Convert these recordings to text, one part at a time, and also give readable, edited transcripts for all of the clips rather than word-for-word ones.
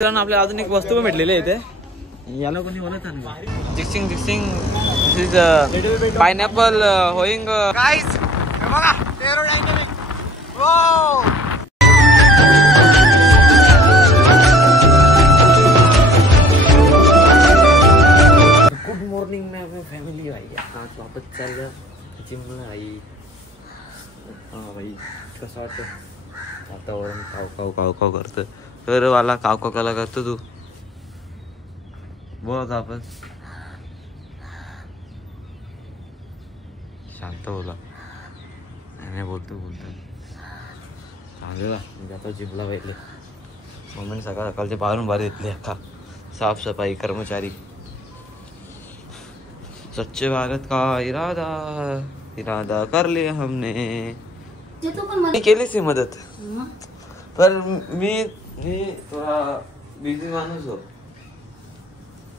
आपल्या अजून एक वस्तू भेटलेली आहे इथे. याला कोणी बोलत नाही. जिक्सिंग जिक्सिंग दिस इज पायनॅपल होईंग गाइस. बघा एरोडायनामिक. ओ गुड मॉर्निंग में फैमिली आई. आज वापस चाललं जिमला आई. हा भाई कसं वाटतं वातावरण. काव काव काव काव करतं. तर वाला काव काव काला करतो तू. बोल आपण शांत बोला. नाही बोलतो चांगलं म्हणजे आता जिमला पाहिजे. मम्मीने सकाळ सकाळचे बाहेरून बाहेर येतले. अख्खा साफसफाई कर्मचारी. स्वच्छ भारत का इरादा कर लिया हमने. केलीच ही मदत. पर मी थोडा बिझी माणूस हो.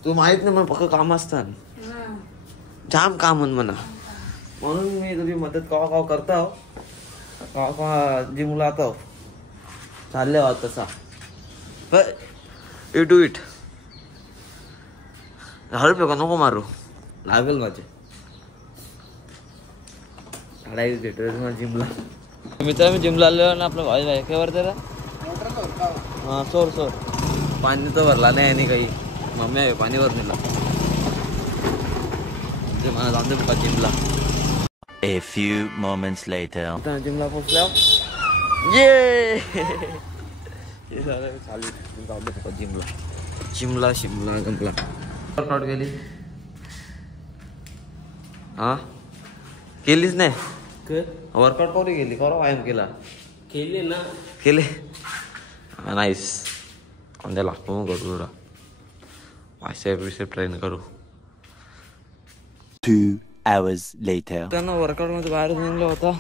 तू माहित नाही मला पक्क काम असतं. जाम काम म्हणा म्हणून मी तुझी मदत कवा कवा करता. कवा कवा जिमला आता चालले आहोत तसा. You do it. हळू का नको मारू लागेल माझे. भेटू जिमला. मित्र मी जिमला आलो ना. आपलं भाई भाई काय वरते हा सोर पाणी तर भरला नाही आणि काही. मम्मी आहे पाणी भरून दिला. मला जाऊन दे जिमला. A few moments later. जिमला पोहोचल्यावर ये चालू जाऊन दे जिमला शिमला गमला. वर्कआउट केली हा केलीच नाही. वर्कआउट कधी केली करा व्यायाम केला केले ना केले. नाईस. उद्या लागतो मग करू थोडा बायसेप ट्रेन करू. 2 hours later. त्यांना वर्कआउट मध्ये बाहेर निघला होता.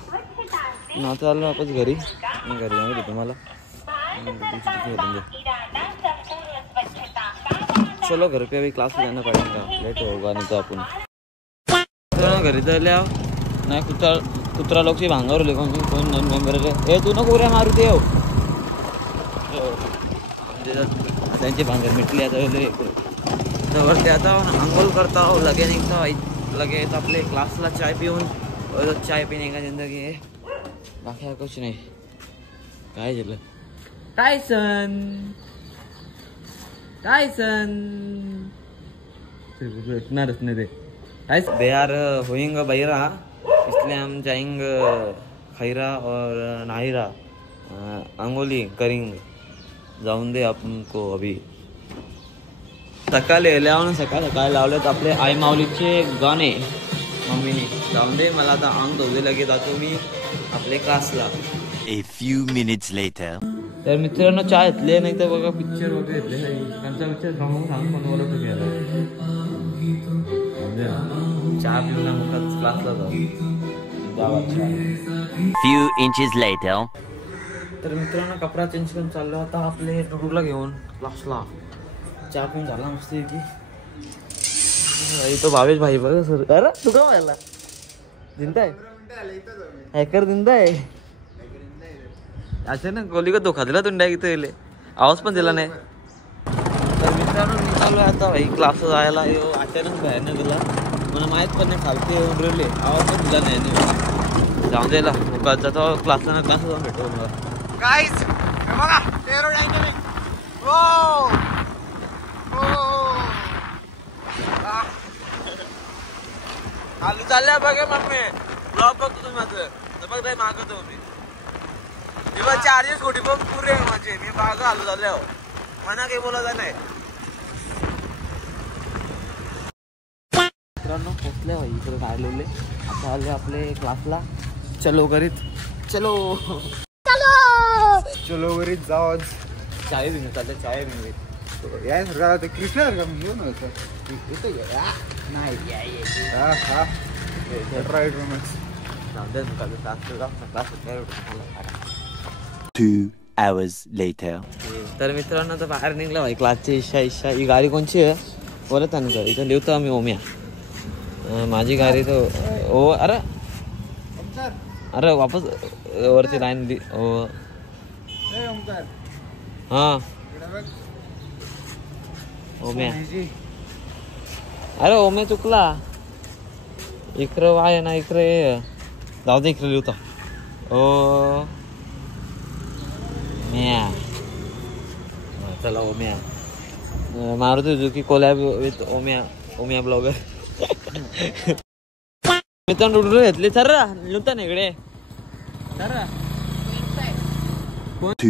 ना चाललो वापस घरी. घरी जाऊ दे तुम्हाला. चलो घर पे अभी क्लास में जाना पड़ेगा. लेट होगा नहीं तो अपन घरी जायला नाही. कुत्रा लोकची भांगावरले कोण मेंबर हे तू नको उऱ्या मारू दे. त्यांची भांगर मिटली आता. वरती आता आंघोळ करता लगे निघता. लगे आपले क्लासला चाय पिऊन चाय पिणे का जिंदगी है. बाकी कुछ नाही. काय झालं टायसन भेटणारच नाही ते. दे आर होइंग बहिरा इसलिए हम जाएंगे खैरा और नाहिरा अंगोली करेंगे. जाऊन दे आपको अभी. सकाळी सकाळी लावलेत आपले आई माऊलीचे गाणे मम्मीने. जाऊन दे मला आता अंग धुवले लगे जातो मी आपले क्लासला. A few minutes later. तर मित्रांनो चहा घेतले नाही तर बघा पिक्चर वगैरे घेतले नाही. त्यांचा पिक्चर सांगून बोलत चहा पिऊन मग क्लासला जाऊ. Few inches later. तर मित्रांनो कपडा चेंज करून चाललो आता आपले टुटूला घेऊन क्लासला. चहा पिऊन झाला मस्त की. तो भावेश भाई बघ सर. अरे तू का व्हायला दिनताय हॅकर दिनताय. अच्छा ना गोली का धोका दिला तुंड्या इथं आवाज पण दिला नाही. तर मित्रांनो निघालो आता भाई क्लास जायला. अचानक बाहेर ना गेला मला माहीत पण नाही. खालती येऊन राहिले आवाज पण दिला नाही. जाऊन द्यायला मग जातो क्लासला. क्लास जाऊन भेटू मला. गाइस बघा एरोडायनामिक. आलू चालल्या बघा मम्मी. ब्लॉग बघतो तुम्ही माझं तर बघ ताई मागवतो मी. तेव्हा चार्जेस खोटी पण पुरे आहे माझे. मी बागा आलू चालल्या म्हणा काही बोलायचं नाही. मित्रांनो पोचल्या भाई इकडे राहिलेले. आता आले आपले क्लासला. चलो घरीत चलो घरीत जाऊ. चाय पिणे चालते. चाय पिणे या सरकार ते कृष्णा का घेऊ ना नाही. Right 2 hours later. तर मित्रांनो तर बाहेर निघला भाई क्लासची. ईशा ही गाडी कोणची आहे बोलत ना सर. इथं लिहितो आम्ही ओम्या. माझी गाडी तर ओ. अरे वापस वरती लाईन दी. हा ओम्या अरे ओम्या चुकला इकडं आहे ना इकडे जाऊ दे इकडे लिहतो ओ म्या चला Omya Maruti Suzuki collab with Omya blogger मित्रांनो डुडू घेतली सर लुता ना इकडे 2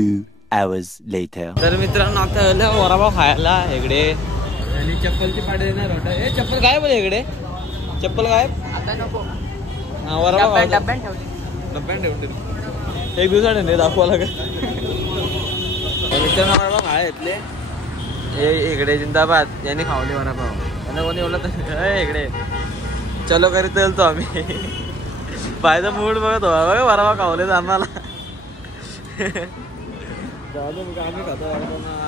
hours later. तर मित्रांनो आता आलं वडापाव खायला इकडे आणि चप्पलची पाडी देणार होता ए चप्पल गायब आहे इकडे चप्पल गायब आता नको हा वडापाव डब्यात ठेवून एक दिवसाने नाही दाखवा लागेल मित्रांनो वडापाव खायला घेतले हे इकडे जिंदाबाद यांनी खावली वडापाव त्यांना कोणी बोलत इकडे चलो करी चलतो आम्ही पायचा मूड बघत हो वडापाव खावले आम्हाला आम्ही खातो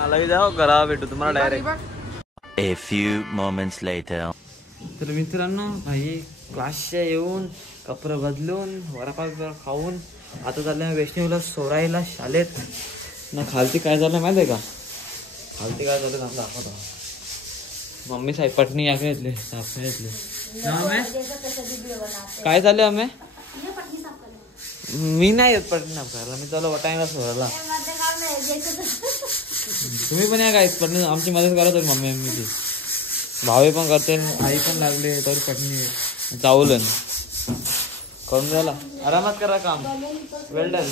आला जाऊ घरा भेटू तुम्हाला direct A few moments later. तर मित्रांनो भाई क्लासच्या येऊन कपडे बदलून वडापाव खाऊन आता चाललं वैष्णवीला सोडायला शाळेत ना खालती काय झालं माहिती आहे का खालती काय झालं आम्ही दाखवतो मम्मी साहेब पटणी या घेतले साफ घेतले काय झालं आम्ही मी नाही येत पटणी साफ करायला मी चला वटायला सोडायला तुम्ही पण या काय पटणी आमची मदत करा तर मम्मी आम्ही भावे पण करते आई पण लागले तर पटणी चावलं करून द्यायला आरामात करा काम वेल डन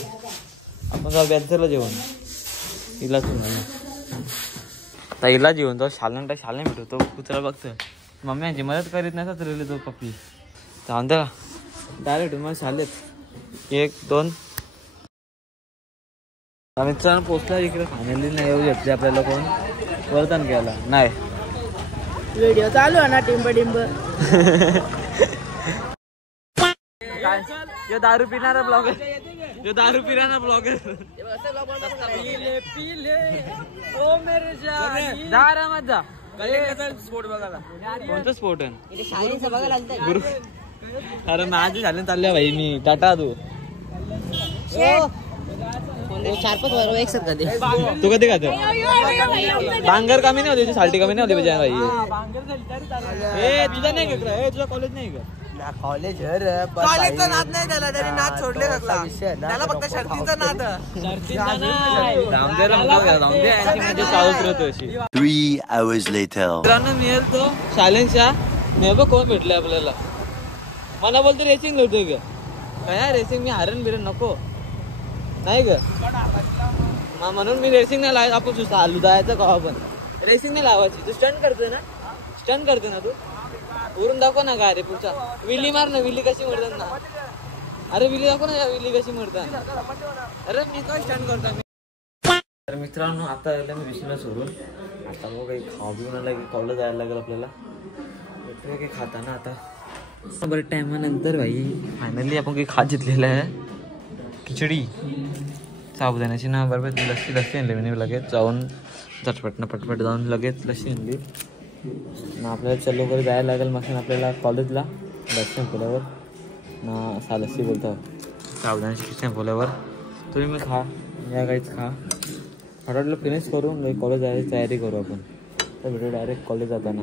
आपण जाऊ बेलसरला जेवण हिला हिला जेवण तो शालन भेटतो तो कुत्रा बघतो मम्मी यांची मदत करीत नाही तर तो पप्पी जाऊन द्या डायरेक्ट मग शाळेत 1 2 मित्रांनो पोचला इकडे फायनली नाही येऊ घेतले आपल्याला कोण वर्तन केला नाही व्हिडिओ चालू आहे ना टिंब ये दारू पिणारा ब्लॉगर जो दारू पिणारा ब्लॉगर दारामध्ये जा स्पोर्ट बघायला कोणतं स्पोर्ट आहे गुरु अरे माझे झाले चालले भाई मी टाटा तू 4-5 वर एक साथ कधी तू कधी खाते बांगर कमी नाही होती साल्टी कमी नाही होती भाई ए तुझा नाही का तुझा कॉलेज नाही का कॉलेज कॉलेजचा नाद नाही त्याला तरी नाद सोडले त्याला फक्त शर्तीचा नाद चालूच राहतो अशी 3 hours later. मित्रांनो मिळेल तो शालेनशा मी बघ कोण भेटले आपल्याला मला बोलतो रेसिंग होतोय ग काय रेसिंग मी हारण बिरण नको नाही ग म्हणून मी रेसिंग नाही लावायचं आपण चालू जायचं का आपण रेसिंग नाही लावायची तू स्टंट करतोय ना तू वरून दाखव ना काय रे पुढचा विली मार ना विली कशी मरतात ना अरे विली दाखव ना विली कशी मरतात अरे मी काय स्टंट करतो तर मित्रांनो आता आलं मी विषयला सोडून आता मग काही खाऊ पिऊन आला की कॉलेज जायला लागेल आपल्याला काही खाताना आता बरं टायमानंतर भाई फायनली आपण काही खात घेतलेलं आहे खिचडी साबुदाण्याची ना बरोबर लस्सी आणली मी लगेच जाऊन पटपट जाऊन लगेच लस्सी आणली ना आपल्याला चलो वगैरे जायला लागेल मग आपल्याला कॉलेजला बस संपल्यावर ना लस्सी बोलतो साबुदाण्याची खिचडी संपल्यावर तुम्ही मग खा या काहीच खा हॉटेलला फिनिश करून कॉलेज जायची तयारी करू आपण तर भेटू डायरेक्ट कॉलेज जाताना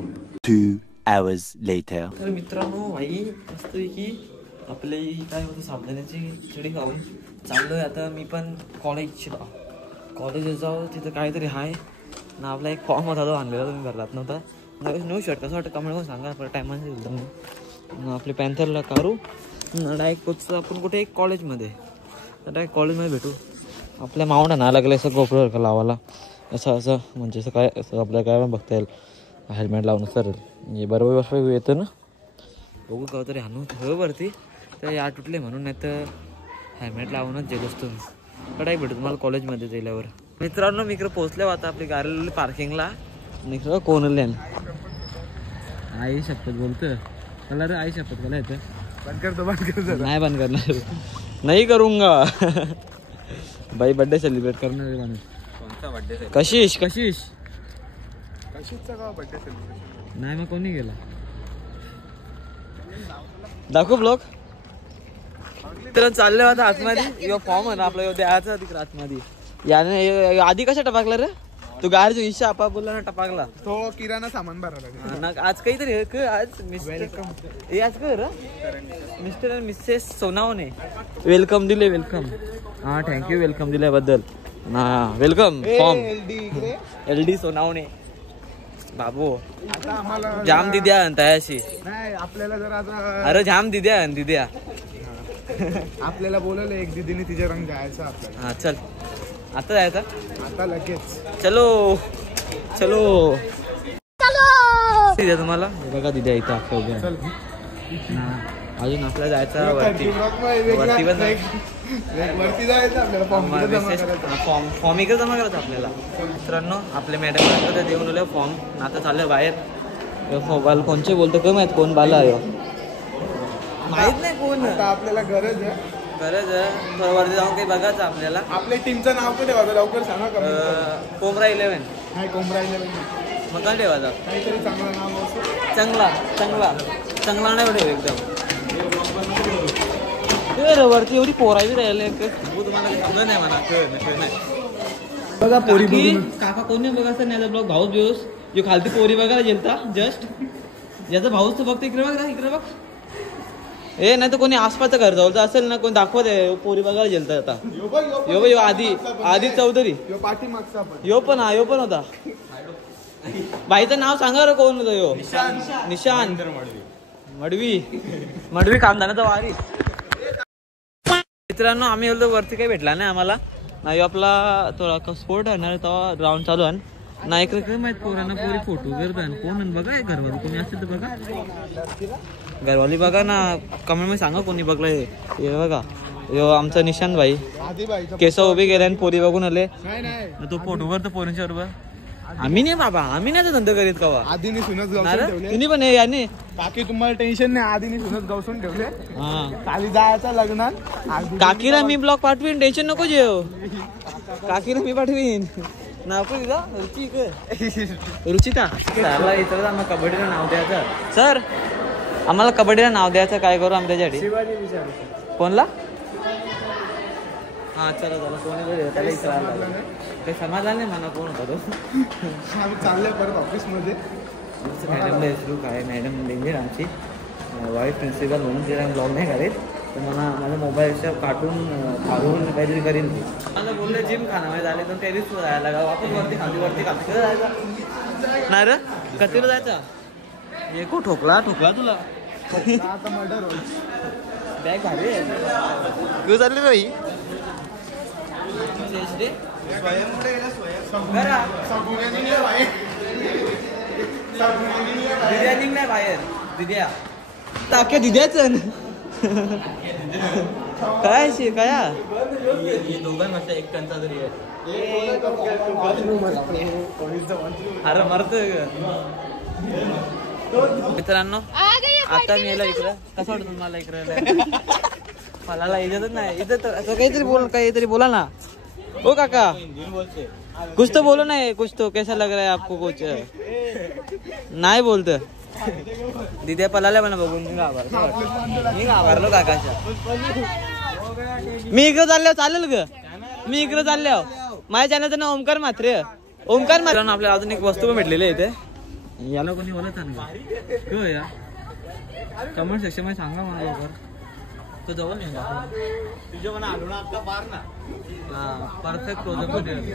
2 hours later. तर मित्रांनो भाई मस्त की आपली काय होतं साबुदाण्याची खिचडी खाऊन चाललोय आता मी पण कॉलेज जाऊ तिथं काहीतरी आहे ना आपला एक फॉर्म होता तो आणलेला तुम्ही भरलात नव्हता न्यू शर्ट कसं वाटतं कमेंट सांगा आपल्या टायमाने मग आपले पॅन्थरला काढू डायरेक्ट पोचतो आपण कुठे एक कॉलेजमध्ये तर डायरेक्ट कॉलेजमध्ये भेटू आपल्या मावणा ना लागलं असं गोप्रोवर का लावायला असं म्हणजे असं काय असं आपल्याला काय पण बघता येईल हेल्मेट लावून सर हे बरोबर बरोबर येतं ना बघू का तरी हाणू वरती तर या तुटले म्हणून नाही तर हेल्मेट लावूनच जे गोष्ट कडाई भेटू तुम्हाला कॉलेजमध्ये गेल्यावर मित्रांनो मी इकडे पोहोचले आता आपली गाडी पार्किंगला इकडं कोण आई शपथ बोलतोय मला रे आई शपथ मला येतं बंद करतो नाही बंद करणार नाही करूंगा भाई बर्थडे सेलिब्रेट करणार आहे कोणता बर्थडे कशिश नाही मग कोणी गेला दाखव ब्लॉग तर चालले आता आतमध्ये फॉर्म आहे ना आपला द्यायचा तिकडे आतमध्ये याने आधी कशा टाकला रे तू गाडीचा विषय आपा बोलला ना टपाकला तो किराणा सामान भरायला आज काहीतरी आज मिस्टर आज कर mister and Mrs Sonawane welcome दिले वेलकम. हा थँक्यू वेलकम दिल्याबद्दल. हा वेलकम फॉर्म LD सोनावणे बाबू. आता आम्हाला जाम दिद्या तयाशी नाही आपल्याला जर आता अरे जाम दिद्या दिद्या आपल्याला बोलवलं एक दीदीने तिच्या रंग जायचं आपल्याला. हा चल आता जायचं आता लगेच चलो चलो दिद्या तुम्हाला बघा दिद्या इथं अख्खं अजून आपल्याला जायचं वरती वरती पण वरती जायचं आपल्याला फॉर्म इकडे जमा करायचं आपल्याला. मित्रांनो आपले मॅडम देऊन आले फॉर्म. आता चाललं बाहेर कोणचे बोलतो काय माहित कोण बाला आहे माहित नाही कोण. आता आपल्याला गरज आहे थोडं वरती जाऊन काही बघायचं आपल्याला. आपल्या टीमचं नाव पण ठेवायचं लवकर सांगा. कोमरा 11 नाही कोंबडा मग काय ठेवायचं काहीतरी चांगलं नाव असं. चांगला चांगला चांगला नाही ठेव एकदम. वरती एवढी पोरावी राहिले तुम्हाला समजलं नाही म्हणा नाही बघा पोरी काका कोणी बघायचं नाही ब्लॉग भाऊस बिऊस जो खालती पोरी बघायला गेलता जस्ट ज्याचा भाऊस तर बघतो इकडे बघ इकडे बघ. ए नाही तर कोणी आसपासचं घर जवळचं असेल ना कोणी दाखवत आहे पोरी बघायला गेलता आता. यो आधी चौधरी यो पण होता. बाईचं नाव सांगा रे कोण होतं यो. निशान मडवी कामदानाचा वारी. मित्रांनो आम्ही बोलतो वरती काही भेटला नाही आम्हाला नाही. आपला थोडा स्पोर्ट आहे ना तेव्हा राऊंड चालू आहे ना. इकडे काय माहित पोरांना पोरी फोटो करताय कोण बघा घरवाली कोणी असेल तर बघा घरवाली बघा ना कमेंट मध्ये सांगा कोणी बघलंय. हे बघा यो आमचा निशांत भाई केस उभे गेले आणि पोरी बघून आले. तो फोटो करतो पोरींच्या बरोबर. आम्ही नाही बाबा आम्ही नाही धंदा करीत का आधीने सुनत तुम्ही पण याने काकी तुम्हाला टेन्शन नाही. आधीने सुनत गवसून ठेवले खाली जायचं लग्नात. काकीला मी ब्लॉग पाठवीन टेन्शन नको जेव. काकीला मी पाठवीन नाव पण रुचिका सरला इथं आम्हाला कबड्डीला नाव द्यायचं. सर आम्हाला कबड्डीला नाव द्यायचं काय करू आम्ही त्याच्यासाठी कोणला. हा चला कोणी त्याला विचारायला काही समाधान नाही म्हणा कोण होता तो. चाललंय परत ऑफिसमध्ये मॅडमला विचारू काय मॅडम डेंजर आमची वाईट प्रिन्सिपल म्हणून तिला ब्लॉग नाही करेल तर मला मोबाईलच्या काढून काहीतरी करीन. मला बोलले जिम खाना झाले तर टेरिस जायला का वापस वरती खाली जायचं नाही रे कचेला जायचा. हे को ठोकला तुला आता मर्डर होईल. बॅग भारी तू चालली बाई नाही बाहेर दिद्या टाक्या दिद्याच काय दोघांमध्ये एक कंचा तरी आहे. अरे मरतोय मित्रांनो आता मी याला इकडं कसं वाटतं तुम्हाला इकडं मला इज्जतच नाही. इज्जत काहीतरी बोला ना ओ काका कुछ तो बोलो ना कुछ तो कैसा लग रहा है आपको कुछ नाही बोलत. दिद्या पलाल्या म्हणा बघून मी घाबरलो काकाच्या. मी इकडे चालल्यावर चालेल ग मी इकडे चालल्यावर माझ्या चॅनलचं नाव ओमकार म्हात्रे. ओमकार म्हात्रे आपल्याला अजून एक वस्तू पण भेटलेली आहे इथे. याला कोणी बोलत नाही या कमेंट सेक्शन मध्ये सांगा मला लवकर. तो जवळ तुझ्या म्हणा आलो ना आता बार ना परफेक्ट क्लोजअप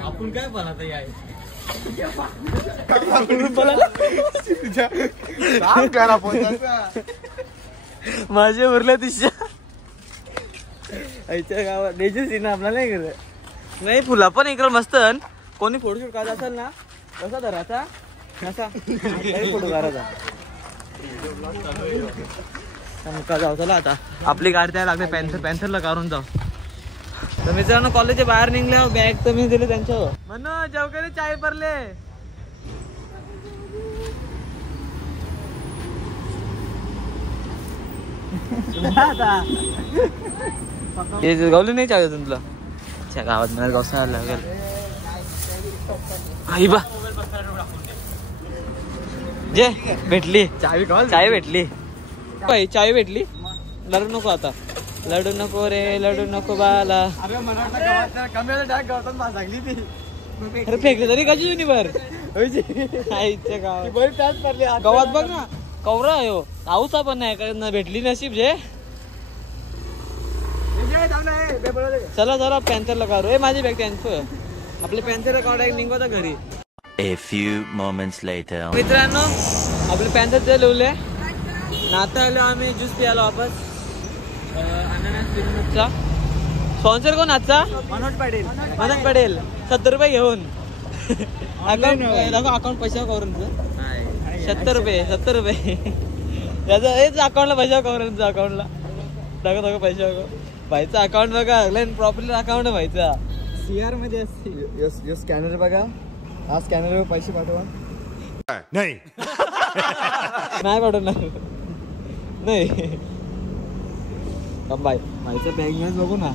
आपण काय बनवता याय माझे उरले तिच्या गावात द्यायचे सीन आपल्याला नाही करत नाही. फुला पण इकडं मस्त कोणी फोटोशूट काढत असेल ना कसा धराचा कसा फोटो काढायचा. जाऊ चला आता आपली गाडी द्यायला लागते पॅन्थरला काढून जाऊ. तर मित्रांनो कॉलेजच्या बाहेर निघल्यावर बॅग तर मी दिले त्यांच्यावर म्हणून जेवकरी चाय भरले. गावली नाही चाय तुला त्या गावात मला गावसा लागेल. आई बा जे भेटली चाय भेटली चाय भेटली. लढू नको आता लढू नको रे लढू नको बाला. अरे फेकले तरी कशी युनिवर गावात बघ ना कवरा आहे हो आऊचा पण नाही कारण भेटली नशीब जे चला जरा पॅन्थरला काढू माझी बॅग त्यांचं आपले पॅन्थर काढायला निघतो घरी. A few moments later. मित्रांनो आपले पॅन्थर ते लिवले नाता आलो आम्ही ज्यूस प्यायला वापस अननसचा स्पॉन्सर कोण आजचा मनोज पटेल 70 रुपये घेऊन अकाउंट पैसा करून 70 रुपये याचा हेच अकाउंटला पैसा करून अकाउंटला दाखव पैसा भाईचा अकाउंट बघा प्रॉपर्ली अकाउंट आहे भाईचा CR मध्ये असते स्कॅनर बघा हा स्कॅनर पैसे पाठवा नाही पाठवणार नाही बाय भाईचा बँक बॅलन्स बघू ना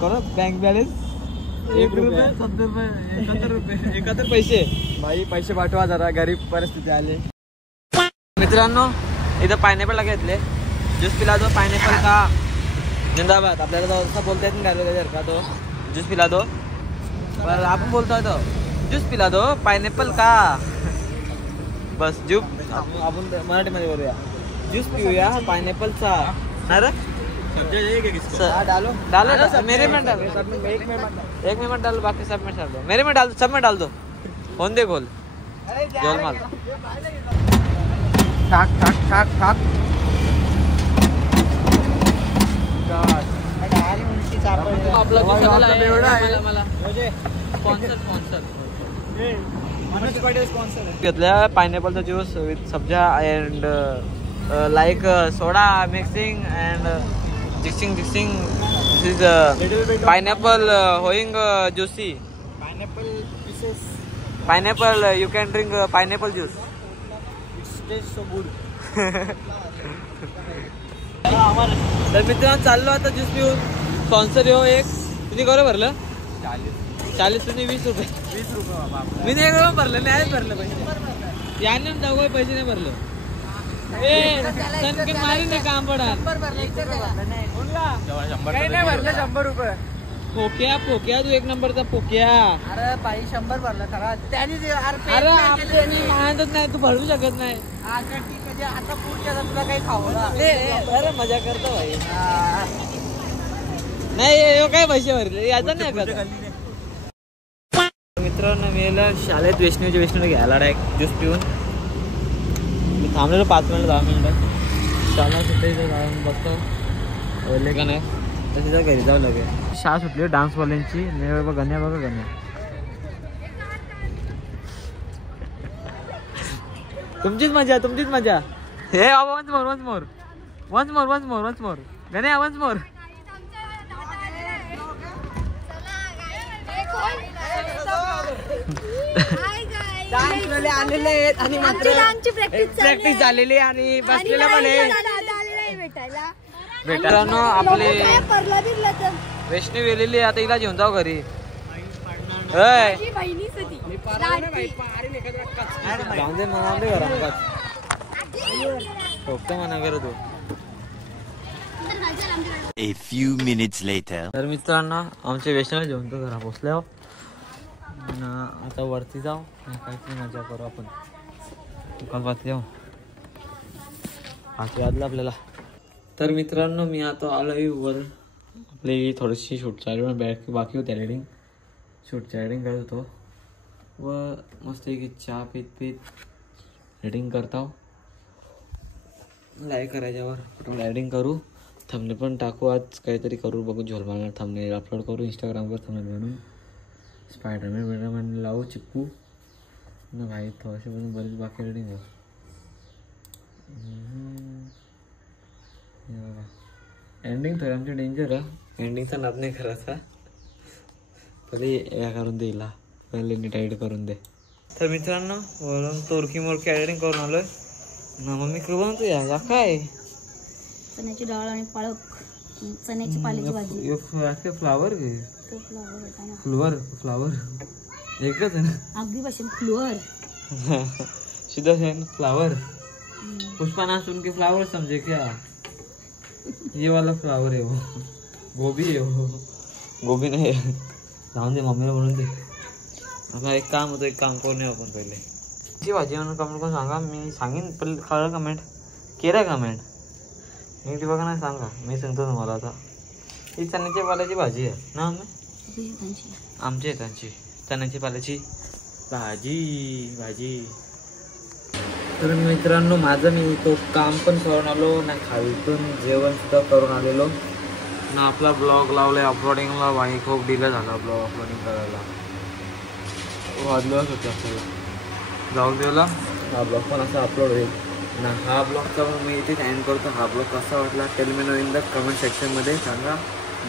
करो बँक बॅलन्स 1 रुपये 70 रुपये 71 पैसे भाई पैसे पाठवा जरा गरीब परिस्थिती आली. मित्रांनो इथं पायनॅपल घेतले ज्यूस पिला दो पायनॅपल का जिंदाबाद आपल्याला तो असं बोलता येत नाही जर का तो ज्यूस पिला दो पर आपण बोलतोय तो ज्यूस पिला दो पायनॅपल का बस ज्यूस आपण मराठीमध्ये बोलूया ज्यूस पिऊया पायनॅपलचा अरे डालो मेरे में डालो एक में मत डालो बाकी सब में डाल दो मेरे में डाल सब में डाल दो फोन दे गोल माल ठाक घेतल्या पायनॅपलचा ज्यूस विथ सब्जा and like soda mixing and jixing this is pineapple होईंग juicy pineapple you can drink pineapple juice taste so good. तर मित्रांनो चाललो आता ज्यूस पिऊन स्पॉन्सर येऊ एक तुम्ही करू भरलं 40 तुम्ही 20 रुपये मी नाही करून भरलं नाही भरलं पैसे याने जाऊ पैसे नाही भरलं मारी नाही काम पडा नाही भरलं 100 रुपये पोक्या तू 1 नंबरचा पोक्या अरे बाई 100 भरलं खरा त्याने अरे मानतच नाही तू भरू शकत नाही आता पुढच्या तुला काही खावं अरे मजा करतो भाई नाही काय पैसे भरले याचा नाही का मित्रांनो मी शाळेत वैष्णवी घ्यायला डायरेक्ट ज्यूस पिऊन मी थांबलेलो 5 मिनिट 10 मिनिटं शाळा सुट्टी जाऊन बघतो बोलले का नाही तर तिथं घरी जाऊ लागेल शाळा सुटली डान्सवाल्यांची गण्या बघा गण्या तुमचीच मजा हे वन्स मोर गण्या वन्स मोर आलेले आहेत आणि प्रॅक्टिस झालेली आणि बसलेला पण मित्रांनो आपले वैष्णवी गेलेली आता हिला घेऊन जाऊ घरी जाऊन दे म्हणा दे घरा फक्त म्हणा कर तू. A few minutes later. तर मित्रांनो आमच्या वैष्णवी घेऊन तो घरा पोचल्यावर आता वरती जाऊ काहीतरी मजा करू आपण दुकानपाती जाऊ 5 वाजला आपल्याला. तर मित्रांनो मी आता आलोय वर आपली थोडीशी शूट चालू बाकी होती एडिटिंग शूटची एडिटिंग करत होतो व मस्त की चहा पीत एडिटिंग करता लाईक करायच्यावर आपण एडिटिंग करू थंबनेल पण टाकू आज काहीतरी करू बघू झोलमाल थंबनेल अपलोड करू इंस्टाग्रामवर थंबनेल बनवून स्पायडरमॅन लावू चिपकू ना भाई थोडेसे पण बरेच बाकी एडिटिंग आहे एंडिंग थोडी आमची डेंजर आहे एंडिंगचा नाद नाही करायचा पहिले या करून दे हिला पहिले नीट एडिट करून दे. तर मित्रांनो वरून तोरकी मोरकी एडिटिंग करून आलोय ना मम्मी बनवतो या काय चण्याची डाळ आणि पालक चण्याची पाल्याची भाजी फ्लावर घे फ्लावर एकच आहे ना अगदी भाषण फ्लोअर सीधा है फ्लावर पुष्पा ना सुन के फ्लावर समझे क्या ये वाला फ्लावर है वो गोभी है वो गोभी नहीं है जाऊन दे मम्मीला बनवून दे आता एक काम होतं, एक काम करून येऊ आपण पहिले. ती भाजी म्हणून कमेंट करून सांगा. मी सांगेन पहिले. कळलं कमेंट केलं कमेंट नीट बघा ना, सांगा. मी सांगतो तुम्हाला. आता ही चण्याच्या पाल्याची भाजी आहे ना आमच्या येतांची चण्याच्या पाल्याची भाजी. तर मित्रांनो, माझं मी तो काम पण करून आलो ना, खालतून जेवण सुद्धा करून आलेलो ना. आपला ब्लॉग लावलाय अपलोडिंगला. बाई खूप डिले झाला ब्लॉग अपलोडिंग करायला. वाजलोच होते आपल्याला. जाऊन देऊला हा ब्लॉग पण असा अपलोड होईल ना. हा ब्लॉगचा पण मी इथे एंड करतो. हा ब्लॉग कसा वाटला tell me know in the comment सेक्शनमध्ये सांगा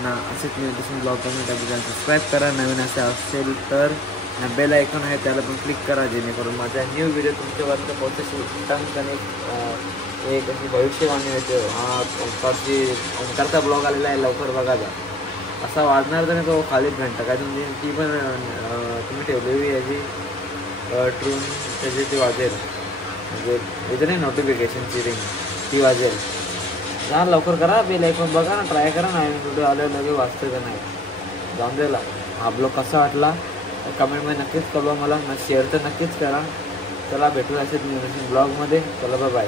ना. असेच नोटिफिकेशन ब्लॉग कमेंट आपल्याला सबस्क्राईब करा. नवीन असे असेल तर ना बेल आयकॉन आहे त्याला पण क्लिक करा, जेणेकरून माझा न्यू व्हिडिओ तुमच्यापर्यंत पोहोचू. एक अशी भविष्यवाणी होते. हा ओंकारची ओंकारचा ब्लॉग आलेला आहे, लवकर बघा जा. असा वाजणार तर नाही तो खालीच घंटा काय तुमची ती पण तुम्ही ठेवलेली याची ट्रून त्याची ती वाजेल. म्हणजे इथे नाही नोटिफिकेशनची रिंग ती वाजेल. जा लवकर करा, बेल आयकॉन बघा ना, ट्राय करा ना. व्हिडिओ आले लगे वाचतं का नाही. जाऊन द्यायला. हा ब्लॉग कसा वाटला कमेंटमध्ये नक्कीच कळवा मला. शेअर तर नक्कीच करा. चला भेटू असेच ब्लॉगमध्ये. चला बाय.